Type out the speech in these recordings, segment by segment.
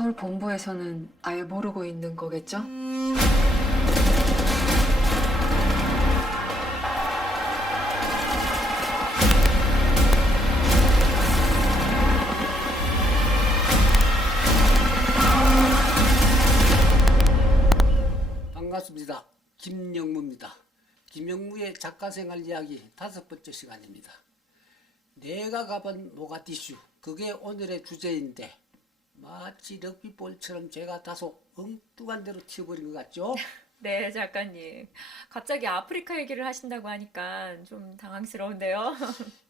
서울 본부에서는 아예 모르고 있는 거겠죠? 반갑습니다. 김영무입니다. 김영무의 작가생활 이야기 5번째 시간입니다. 내가 가본 모가디슈, 그게 오늘의 주제인데 마치 럭비볼처럼 제가 다소 엉뚱한 대로 튀어버린 것 같죠? 네, 작가님. 갑자기 아프리카 얘기를 하신다고 하니까 좀 당황스러운데요.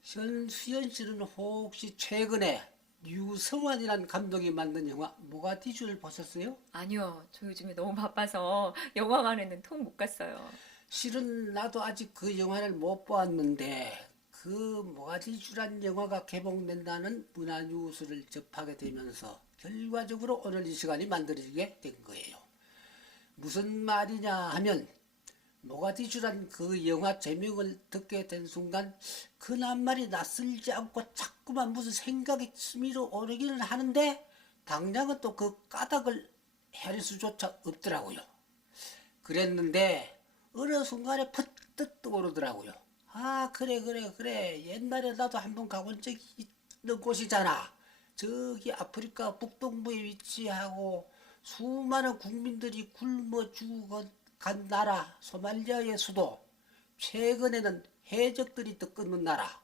현수연 씨는 혹시 최근에 류성환이라는 감독이 만든 영화 모가디슈를 보셨어요? 아니요, 저 요즘에 너무 바빠서 영화관에는 통 못 갔어요. 실은 나도 아직 그 영화를 못 보았는데 그 모가디슈란 영화가 개봉된다는 문화 뉴스를 접하게 되면서 결과적으로 오늘 이 시간이 만들어지게 된 거예요. 무슨 말이냐 하면 모가디슈란 그 영화 제목을 듣게 된 순간 그 낱말이 낯설지 않고 자꾸만 무슨 생각이 치밀어 오르기는 하는데 당장은 또 그 까닭을 헤아릴 수조차 없더라고요. 그랬는데 어느 순간에 퍼뜩 떠오르더라고요. 아, 그래 옛날에 나도 한번 가본 적이 있는 곳이잖아. 저기 아프리카 북동부에 위치하고 수많은 국민들이 굶어 죽어간 나라 소말리아의 수도, 최근에는 해적들이 떠끓는 나라.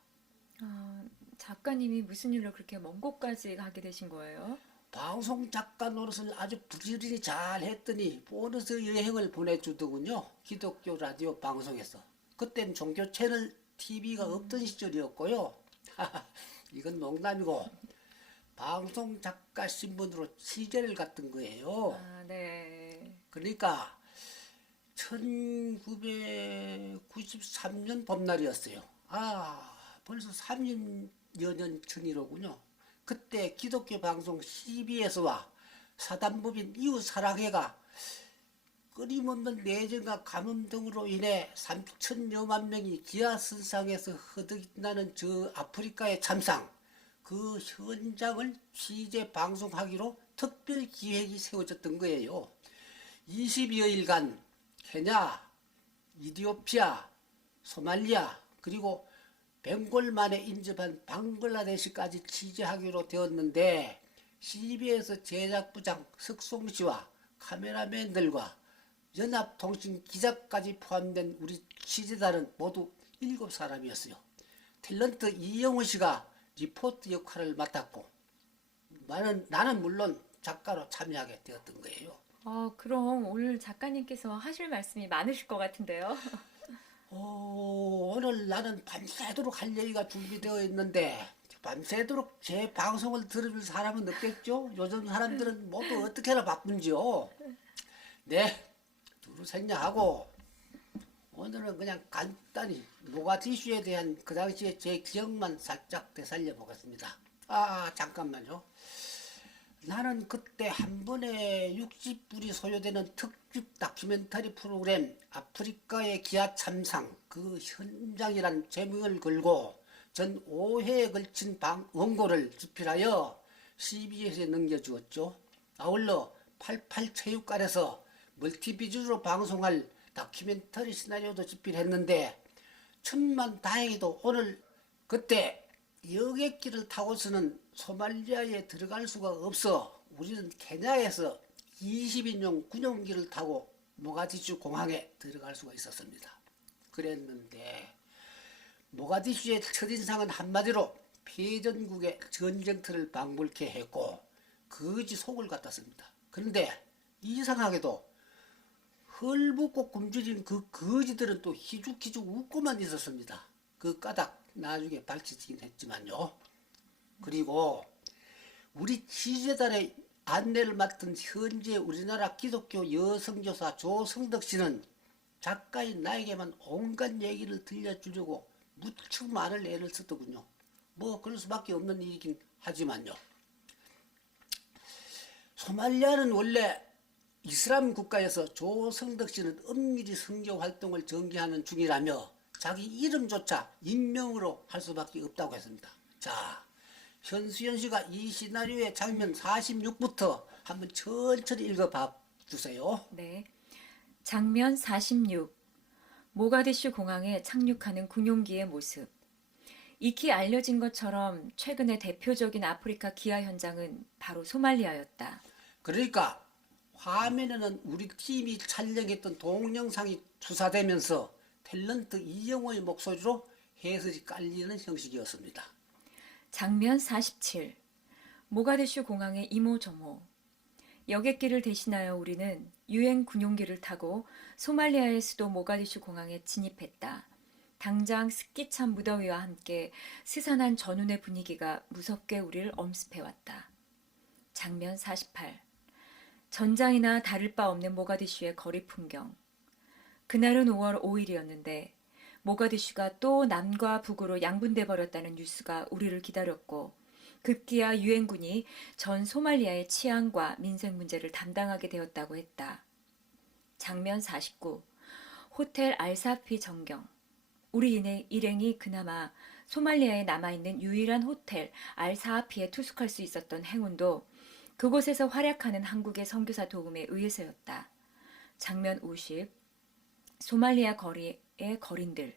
아, 작가님이 무슨 일로 그렇게 먼 곳까지 가게 되신 거예요? 방송 작가 노릇을 아주 부지런히 잘 했더니 보너스 여행을 보내주더군요. 기독교 라디오 방송에서. 그땐 종교 채널 TV가 없던 시절이었고요. 이건 농담이고 방송 작가 신분으로 취재를 갔던 거예요. 아, 네. 그러니까 1993년 봄날이었어요. 아, 벌써 30여 년 전이로군요. 그때 기독교 방송 CBS와 사단법인 이웃사랑회가 끊임없는 내전과 가뭄 등으로 인해 3천여만 명이 기아선상에서 허덕이나는 저 아프리카의 참상, 그 현장을 취재 방송하기로 특별 기획이 세워졌던 거예요. 20여일간 케냐, 이디오피아, 소말리아, 그리고 벵골 만에 인접한 방글라데시까지 취재하기로 되었는데 CBS 제작부장 석송 씨와 카메라맨들과 연합통신 기자까지 포함된 우리 취재단은 모두 7사람이었어요. 탤런트 이영호 씨가 리포트 역할을 맡았고 나는 물론 작가로 참여하게 되었던 거예요. 그럼 오늘 작가님께서 하실 말씀이 많으실 것 같은데요? 오늘 나는 밤새도록 할 얘기가 준비되어 있는데 밤새도록 제 방송을 들어줄 사람은 없겠죠? 요즘 사람들은 모두 어떻게나 바쁜지요. 네, 두루 생략하고 오늘은 그냥 간단히 모가디슈에 대한 그 당시에 제 기억만 살짝 되살려 보겠습니다. 아, 잠깐만요. 나는 그때 한 번에 60불이 소요되는 특집 다큐멘터리 프로그램 아프리카의 기아 참상 그 현장이란 제목을 걸고 전 5회에 걸친 원고를 집필하여 CBS에 넘겨주었죠. 아울러 88 체육관에서 멀티비주로 방송할 다큐멘터리 시나리오도 집필했는데 천만 다행히도 오늘 그때 여객기를 타고서는 소말리아에 들어갈 수가 없어 우리는 케냐에서 20인용 군용기를 타고 모가디슈 공항에 들어갈 수가 있었습니다. 그랬는데 모가디슈의 첫인상은 한마디로 패전국의 전쟁터를 방불케 했고 거지 속을 같았습니다. 그런데 이상하게도 헐벗고 굶주린 그 거지들은 또 희죽희죽 웃고만 있었습니다. 그 까닭 나중에 밝혀지긴 했지만요. 그리고 우리 취재단의 안내를 맡은 현재 우리나라 기독교 여성교사 조성덕 씨는 작가인 나에게만 온갖 얘기를 들려주려고 무척 많은 애를 썼더군요. 뭐 그럴 수밖에 없는 일이긴 하지만요. 소말리아는 원래 이슬람 국가에서 조성덕 씨는 엄밀히 선교 활동을 전개하는 중이라며 자기 이름조차 인명으로 할 수밖에 없다고 했습니다. 자, 현수연 씨가 이 시나리오의 장면 46부터 한번 천천히 읽어봐 주세요. 네. 장면 46. 모가디슈 공항에 착륙하는 군용기의 모습. 익히 알려진 것처럼 최근의 대표적인 아프리카 기아 현장은 바로 소말리아였다. 그러니까 화면에는 우리 팀이 촬영했던 동영상이 투사되면서 탤런트 이영호의 목소리로 해설이 깔리는 형식이었습니다. 장면 47. 모가디슈 공항의 이모저모. 여객기를 대신하여 우리는 유엔 군용기를 타고 소말리아의 수도 모가디슈 공항에 진입했다. 당장 습기찬 무더위와 함께 스산한 전운의 분위기가 무섭게 우리를 엄습해왔다. 장면 48. 전장이나 다를 바 없는 모가디슈의 거리 풍경. 그날은 5월 5일이었는데 모가디슈가 또 남과 북으로 양분돼 버렸다는 뉴스가 우리를 기다렸고 급기야 유엔군이 전 소말리아의 치안과 민생 문제를 담당하게 되었다고 했다. 장면 49. 호텔 알사피 전경. 우리 일행이 그나마 소말리아에 남아있는 유일한 호텔 알사피에 투숙할 수 있었던 행운도 그곳에서 활약하는 한국의 선교사 도움에 의해서였다. 장면 50. 소말리아 거리의 거린들.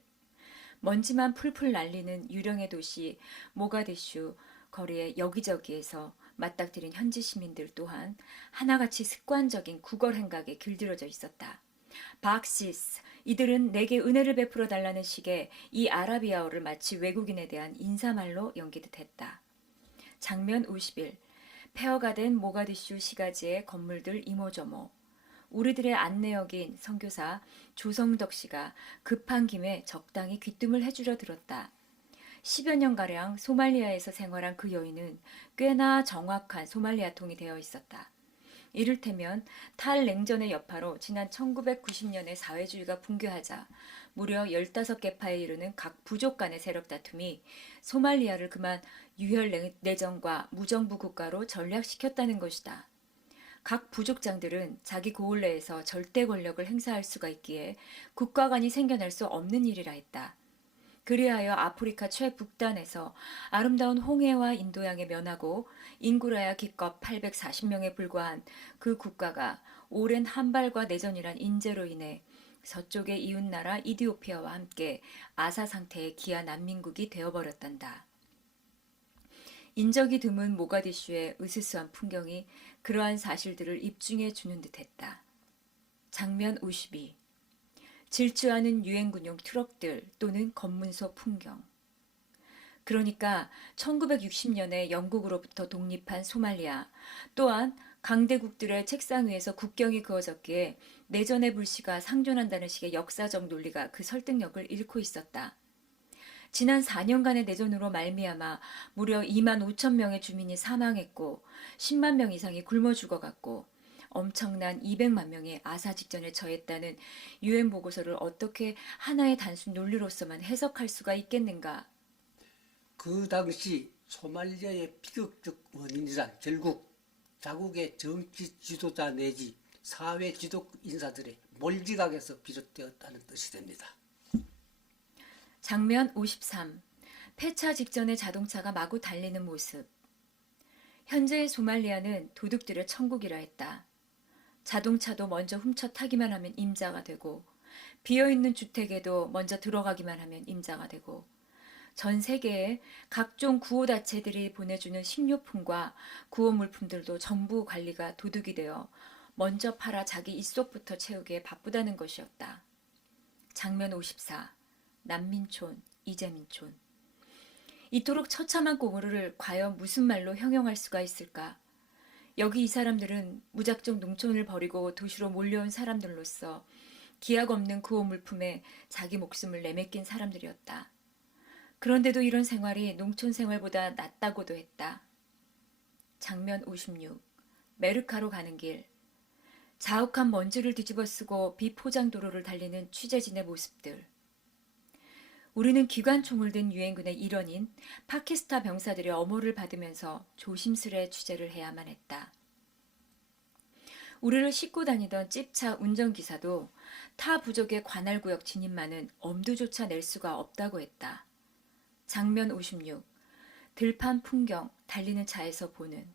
먼지만 풀풀 날리는 유령의 도시 모가디슈 거리의 여기저기에서 맞닥뜨린 현지 시민들 또한 하나같이 습관적인 구걸 행각에 길들여져 있었다. 박시스, 이들은 내게 은혜를 베풀어 달라는 식의 이 아라비아어를 마치 외국인에 대한 인사말로 연기듯 했다. 장면 51. 폐허가 된 모가디슈 시가지의 건물들 이모저모. 우리들의 안내역인 선교사 조성덕 씨가 급한 김에 적당히 귀뜸을 해주려 들었다. 10여 년가량 소말리아에서 생활한 그 여인은 꽤나 정확한 소말리아통이 되어 있었다. 이를테면 탈냉전의 여파로 지난 1990년에 사회주의가 붕괴하자 무려 15개파에 이르는 각 부족 간의 세력 다툼이 소말리아를 그만 유혈 내전과 무정부 국가로 전락시켰다는 것이다. 각 부족장들은 자기 고을 내에서 절대 권력을 행사할 수가 있기에 국가 간이 생겨날 수 없는 일이라 했다. 그리하여 아프리카 최북단에서 아름다운 홍해와 인도양에 면하고 인구라야 기껏 840명에 불과한 그 국가가 오랜 한발과 내전이란 인재로 인해 서쪽의 이웃나라 이디오피아와 함께 아사 상태의 기아 난민국이 되어버렸단다. 인적이 드문 모가디슈의 으스스한 풍경이 그러한 사실들을 입증해 주는 듯했다. 장면 52. 질주하는 유엔군용 트럭들 또는 검문소 풍경. 그러니까 1960년에 영국으로부터 독립한 소말리아, 또한 강대국들의 책상 위에서 국경이 그어졌기에 내전의 불씨가 상존한다는 식의 역사적 논리가 그 설득력을 잃고 있었다. 지난 4년간의 내전으로 말미암아 무려 2만 5천 명의 주민이 사망했고 10만 명 이상이 굶어 죽어갔고 엄청난 200만 명이 아사 직전에 처했다는 유엔 보고서를 어떻게 하나의 단순 논리로서만 해석할 수가 있겠는가? 그 당시 소말리아의 비극적 원인이란 결국 자국의 정치 지도자 내지 사회 지도 인사들의 몰지각에서 비롯되었다는 뜻이 됩니다. 장면 53. 폐차 직전의 자동차가 마구 달리는 모습. 현재의 소말리아는 도둑들의 천국이라 했다. 자동차도 먼저 훔쳐 타기만 하면 임자가 되고 비어있는 주택에도 먼저 들어가기만 하면 임자가 되고 전 세계에 각종 구호단체들이 보내주는 식료품과 구호 물품들도 전부 관리가 도둑이 되어 먼저 팔아 자기 입속부터 채우기에 바쁘다는 것이었다. 장면 54. 난민촌, 이재민촌. 이토록 처참한 꽁으를 과연 무슨 말로 형용할 수가 있을까? 여기 이 사람들은 무작정 농촌을 버리고 도시로 몰려온 사람들로서 기약 없는 구호 물품에 자기 목숨을 내맡긴 사람들이었다. 그런데도 이런 생활이 농촌 생활보다 낫다고도 했다. 장면 56. 메르카로 가는 길. 자욱한 먼지를 뒤집어 쓰고 비포장 도로를 달리는 취재진의 모습들. 우리는 기관총을 든 유엔군의 일원인 파키스탄 병사들의 엄호를 받으면서 조심스레 취재를 해야만 했다. 우리를 싣고 다니던 찝차 운전기사도 타 부족의 관할구역 진입만은 엄두조차 낼 수가 없다고 했다. 장면 56. 들판 풍경, 달리는 차에서 보는.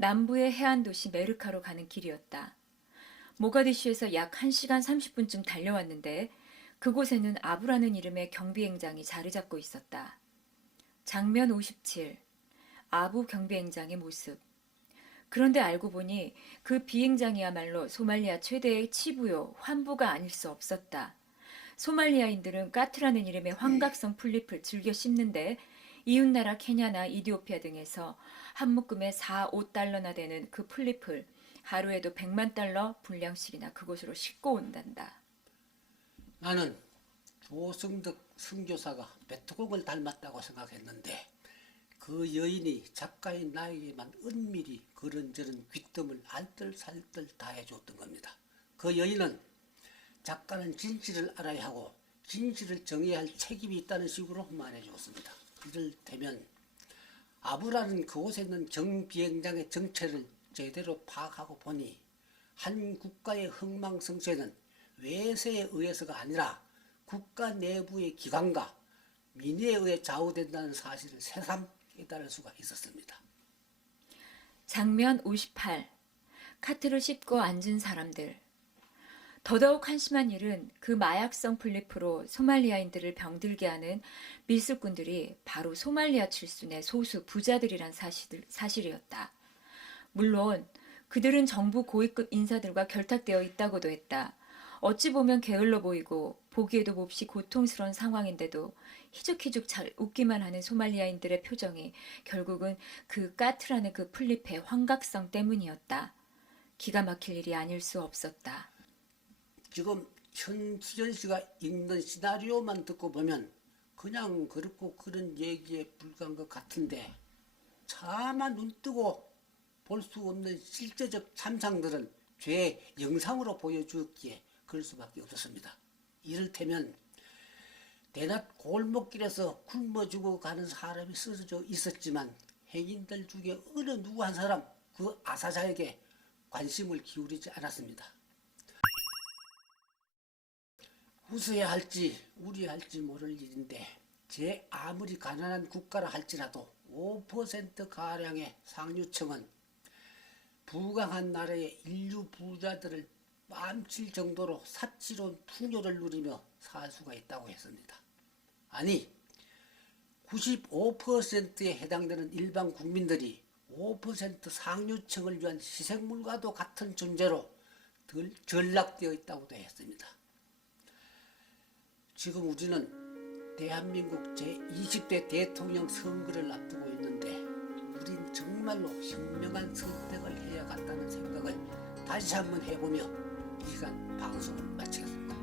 남부의 해안 도시 메르카로 가는 길이었다. 모가디슈에서 약 1시간 30분쯤 달려왔는데 그곳에는 아부라는 이름의 경비행장이 자리 잡고 있었다. 장면 57. 아부 경비행장의 모습. 그런데 알고 보니 그 비행장이야말로 소말리아 최대의 치부요, 환부가 아닐 수 없었다. 소말리아인들은 까트라는 이름의 환각성 풀잎을 즐겨 씹는데 이웃나라 케냐나 이디오피아 등에서 한 묶음에 4, 5달러나 되는 그 풀잎을 하루에도 100만 달러 분량씩이나 그곳으로 싣고 온단다. 나는 조승덕 선교사가 베트콩을 닮았다고 생각했는데 그 여인이 작가인 나에게만 은밀히 그런저런 귀뜸을 알뜰살뜰 다 해줬던 겁니다. 그 여인은 작가는 진실을 알아야 하고 진실을 정해야 할 책임이 있다는 식으로 말해주었습니다. 이를테면 아부라는 그곳에 있는 정비행장의 정체를 제대로 파악하고 보니 한 국가의 흥망성쇠는 외세에 의해서가 아니라 국가 내부의 기관과 민의에 의해 좌우된다는 사실을 새삼 깨달을 수가 있었습니다. 장면 58. 카트를 씹고 앉은 사람들. 더더욱 한심한 일은 그 마약성 풀잎으로 소말리아인들을 병들게 하는 미술꾼들이 바로 소말리아 출신의 소수 부자들이란 사실이었다. 물론 그들은 정부 고위급 인사들과 결탁되어 있다고도 했다. 어찌 보면 게을러 보이고 보기에도 몹시 고통스러운 상황인데도 희죽희죽 잘 웃기만 하는 소말리아인들의 표정이 결국은 그 까트라는 그 풀잎의 환각성 때문이었다. 기가 막힐 일이 아닐 수 없었다. 지금 현수전 씨가 읽는 시나리오만 듣고 보면 그냥 그렇고 그런 얘기에 불과한 것 같은데 차마 눈뜨고 볼 수 없는 실제적 참상들은 죄의 영상으로 보여주었기에 그럴 수밖에 없었습니다. 이를테면 대낮 골목길에서 굶어 죽어 가는 사람이 쓰러져 있었지만 행인들 중에 어느 누구 한 사람 그 아사자에게 관심을 기울이지 않았습니다. 웃어야 할지 우려할지 모를 일인데 제 아무리 가난한 국가라 할지라도 5%가량의 상류층은 부강한 나라의 인류 부자들을 뺨칠 정도로 사치로운 풍요를 누리며 살 수가 있다고 했습니다. 아니 95%에 해당되는 일반 국민들이 5% 상류층을 위한 희생물과도 같은 존재로 전락되어 있다고도 했습니다. 지금 우리는 대한민국 제20대 대통령 선거를 앞두고 있는데 우린 정말로 현명한 선택을 해야 한다는 생각을 다시 한번 해보며 이 시간 방송을 마치겠습니다.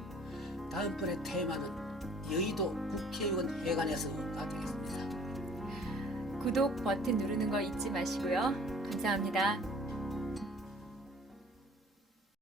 다음번의 테마는 여의도 국회의원 회관에서가 되겠습니다. 구독 버튼 누르는 거 잊지 마시고요. 감사합니다.